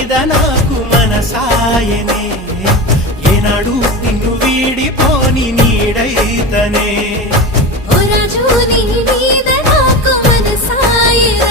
మీద నాకు మనసాయనే ఏనాడు నిన్ను వీడిపోని నీడైతనే ఓ రాజు నీ మీద నాకు మనసాయరా